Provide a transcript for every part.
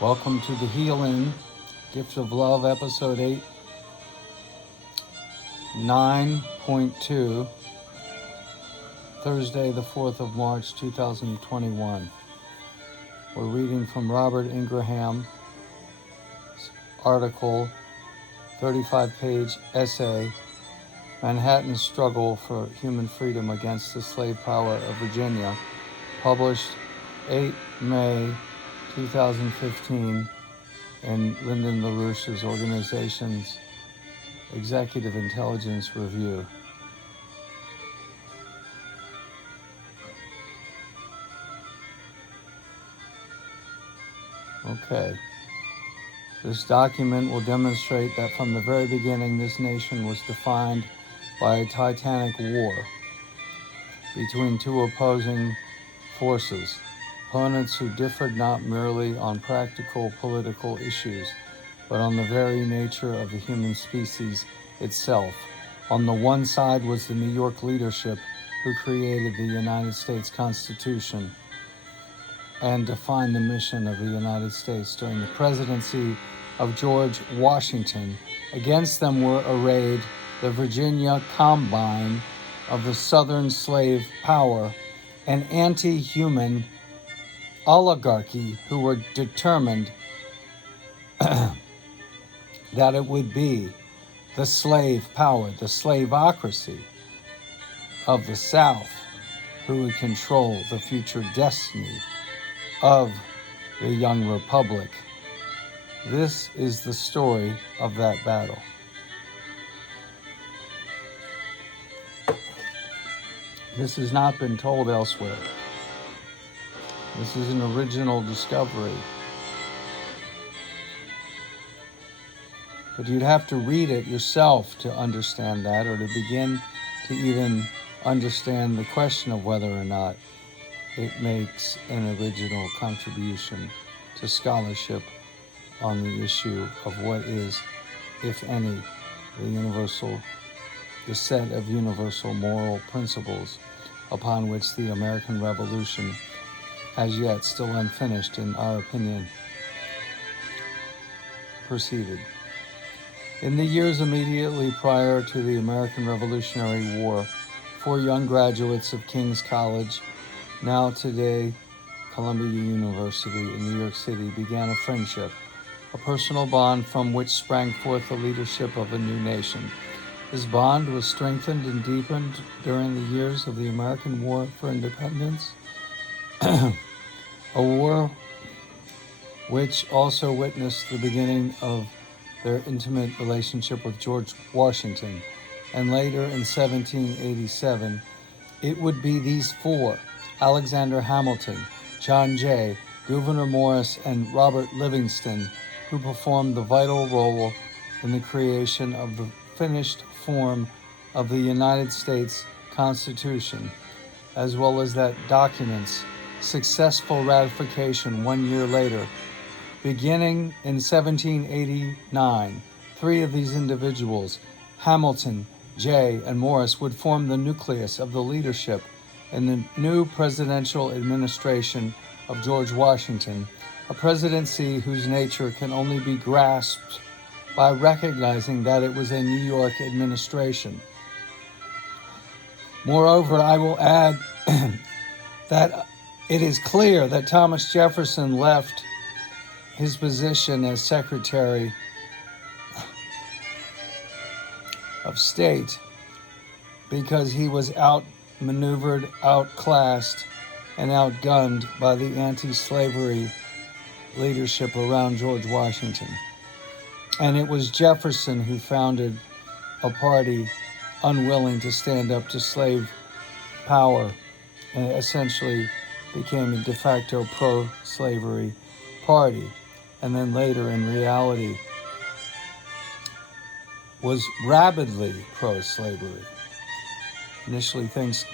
Welcome to the Healing Gift of Love, Episode 8, 9.2, Thursday, the 4th of March, 2021. We're reading from Robert Ingraham's article, 35-page essay, Manhattan's Struggle for Human Freedom Against the Slave Power of Virginia, published 8 May 2015 in Lyndon LaRouche's organization's Executive Intelligence Review. Okay. This document will demonstrate that from the very beginning, this nation was defined by a titanic war between two opposing forces, opponents who differed not merely on practical political issues, but on the very nature of the human species itself. On the one side was the New York leadership who created the United States Constitution and defined the mission of the United States during the presidency of George Washington. Against them were arrayed the Virginiacombine of the Southern slave power, an anti-human oligarchy who were determined that it would be the slave power, the slavocracy of the South who would control the future destiny of the young republic. This is the story of that battle. This has not been told elsewhere. This is an original discovery. But you'd have to read it yourself to understand that, or to begin to even understand the question of whether or not it makes an original contribution to scholarship on the issue of what is, if any, the set of universal moral principles upon which the American Revolution, as yet still unfinished in our opinion, proceeded. In the years immediately prior to the American Revolutionary War, 4 young graduates of King's College, now today Columbia University in New York City, began a friendship, a personal bond from which sprang forth the leadership of a new nation. This bond was strengthened and deepened during the years of the American War for Independence, a war which also witnessed the beginning of their intimate relationship with George Washington. And later in 1787, it would be these 4, Alexander Hamilton, John Jay, Gouverneur Morris, and Robert Livingston, who performed the vital role in the creation of the finished form of the United States Constitution, as well as that document's successful ratification 1 year later. Beginning in 1789, 3 of these individuals, Hamilton, Jay, and Morris, would form the nucleus of the leadership in the new presidential administration of George Washington, a presidency whose nature can only be grasped by recognizing that it was a New York administration. Moreover, I will add that it is clear that Thomas Jefferson left his position as Secretary of State because he was outmaneuvered, outclassed, and outgunned by the anti-slavery leadership around George Washington. And it was Jefferson who founded a party unwilling to stand up to slave power and essentially became a de facto pro-slavery party. And then later, in reality, was rabidly pro-slavery. Initially, things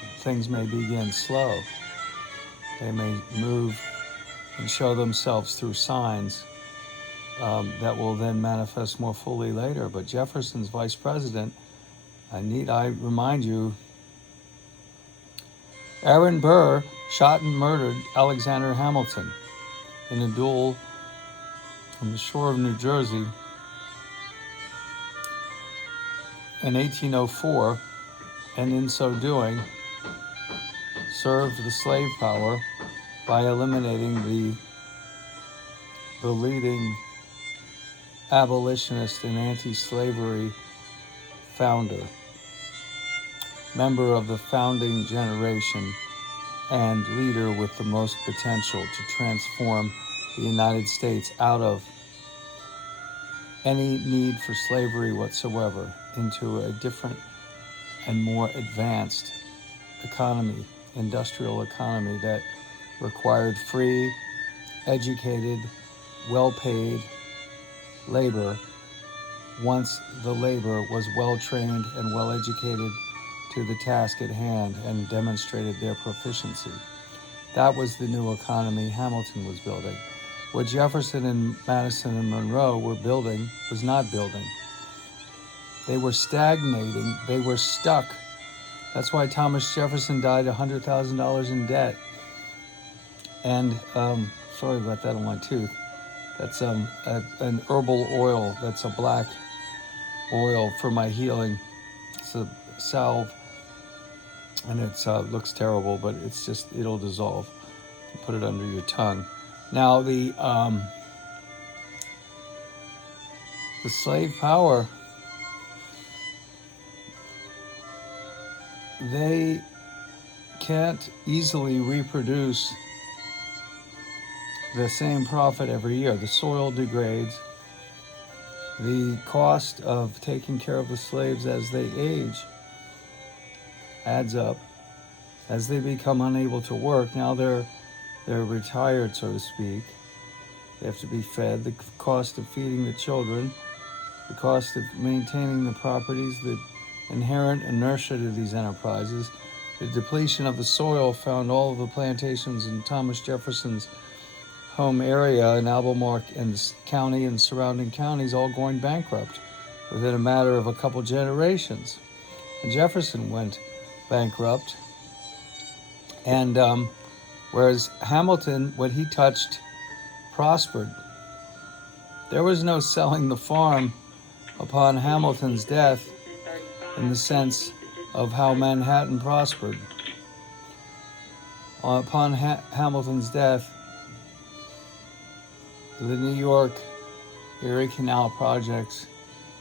may begin slow. They may move and show themselves through signs that will then manifest more fully later. But Jefferson's vice president, I remind you, Aaron Burr shot and murdered Alexander Hamilton in a duel from the shore of New Jersey in 1804, and in so doing served the slave power by eliminating the leading abolitionist and anti-slavery founder, member of the founding generation, and leader with the most potential to transform the United States out of any need for slavery whatsoever into a different and more advanced economy, industrial economy that required free, educated, well-paid labor once the labor was well-trained and well-educated to the task at hand and demonstrated their proficiency. That was the new economy Hamilton was building. What Jefferson and Madison and Monroe were building was not building. They were stagnating, they were stuck. That's why Thomas Jefferson died $100,000 in debt. And, sorry about that on my tooth. That's an herbal oil, that's a black oil for my healing. It's a salve, and it looks terrible, but it's just, it'll dissolve. You put it under your tongue. Now the slave power, they can't easily reproduce the same profit every year. The soil degrades. The cost of taking care of the slaves as they age adds up. As they become unable to work, now they're retired, so to speak. They have to be fed. The cost of feeding the children, the cost of maintaining the properties, the inherent inertia to these enterprises, the depletion of the soil found all of the plantations in Thomas Jefferson's home area in Albemarle and the county and surrounding counties all going bankrupt within a matter of a couple generations. And Jefferson went bankrupt. And whereas Hamilton, what he touched, prospered. There was no selling the farm upon Hamilton's death in the sense of how Manhattan prospered. Upon Hamilton's death, the New York Erie Canal projects,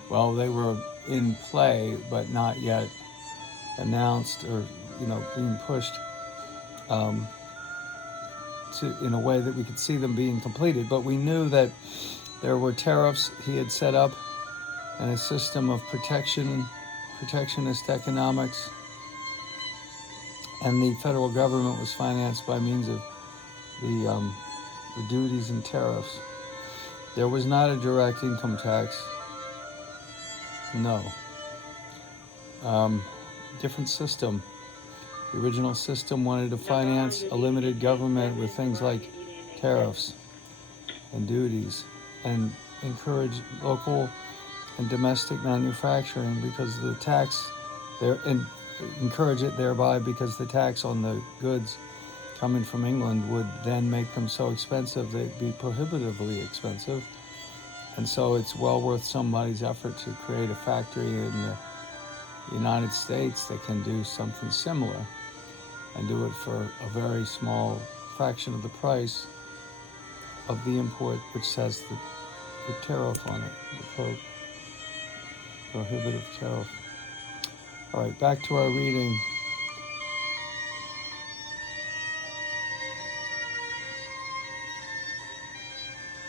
well, they were in play, but not yet announced or, being pushed in a way that we could see them being completed. But we knew that there were tariffs he had set up and a system of protectionist economics, and the federal government was financed by means of the duties and tariffs. There was not a direct income tax. No. Different system. The original system wanted to finance a limited government with things like tariffs and duties and encourage local and domestic manufacturing because the tax there, and encourage it thereby because the tax on the goods coming from England would then make them so expensive they'd be prohibitively expensive. And so it's well worth somebody's effort to create a factory in the United States that can do something similar and do it for a very small fraction of the price of the import, which has the tariff on it, the prohibitive tariff. All right, back to our reading.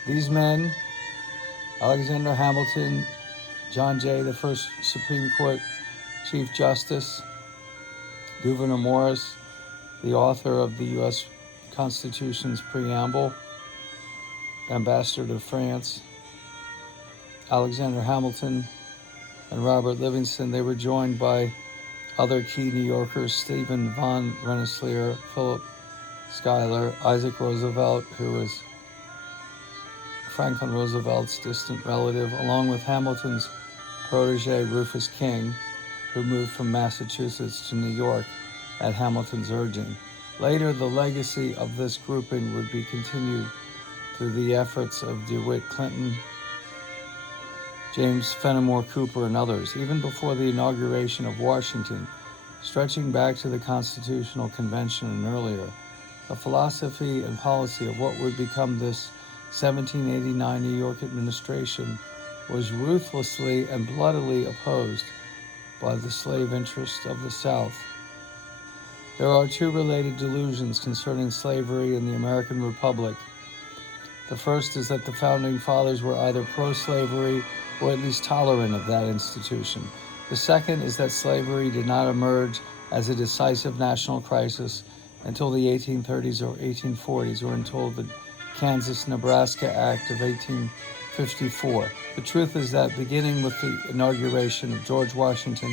These men, Alexander Hamilton, John Jay, the first Supreme Court Chief Justice, Gouverneur Morris, the author of the U.S. Constitution's preamble, Ambassador to France, Alexander Hamilton, and Robert Livingston. They were joined by other key New Yorkers, Stephen von Rensselaer, Philip Schuyler, Isaac Roosevelt, who was Franklin Roosevelt's distant relative, along with Hamilton's protege, Rufus King, who moved from Massachusetts to New York at Hamilton's urging. Later, the legacy of this grouping would be continued through the efforts of DeWitt Clinton, James Fenimore Cooper, and others, even before the inauguration of Washington, stretching back to the Constitutional Convention and earlier. The philosophy and policy of what would become this 1789 New York administration was ruthlessly and bloodily opposed by the slave interests of the South. There are two related delusions concerning slavery in the American Republic. The first is that the Founding Fathers were either pro-slavery or at least tolerant of that institution. The second is that slavery did not emerge as a decisive national crisis until the 1830s or 1840s, or until the Kansas-Nebraska Act of 1854. The truth is that beginning with the inauguration of George Washington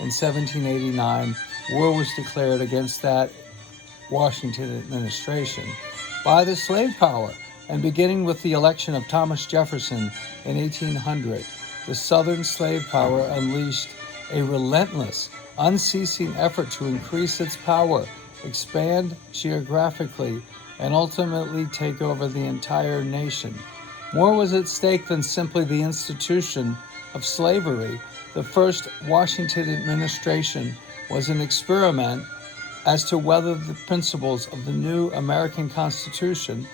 in 1789, war was declared against that Washington administration by the slave power. And beginning with the election of Thomas Jefferson in 1800, the Southern slave power unleashed a relentless, unceasing effort to increase its power, expand geographically, and ultimately take over the entire nation. More was at stake than simply the institution of slavery. The first Washington administration was an experiment as to whether the principles of the new American Constitution,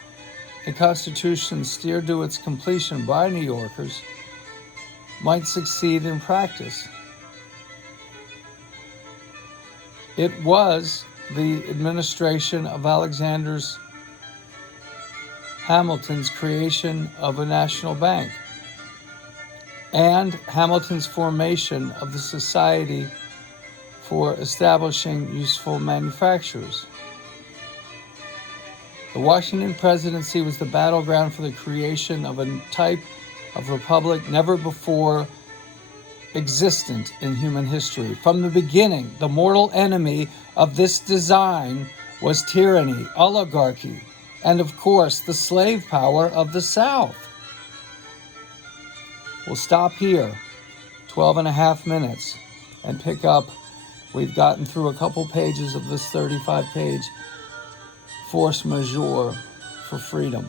a constitution steered to its completion by New Yorkers, might succeed in practice. It was the administration of Alexander Hamilton's creation of a national bank and Hamilton's formation of the Society for Establishing Useful Manufactures. The Washington Presidency was the battleground for the creation of a type of republic never before existent in human history. From the beginning, the mortal enemy of this design was tyranny, oligarchy, and of course, the slave power of the South. We'll stop here, 12 and a half minutes, and pick up. We've gotten through a couple pages of this 35-page force majeure for freedom.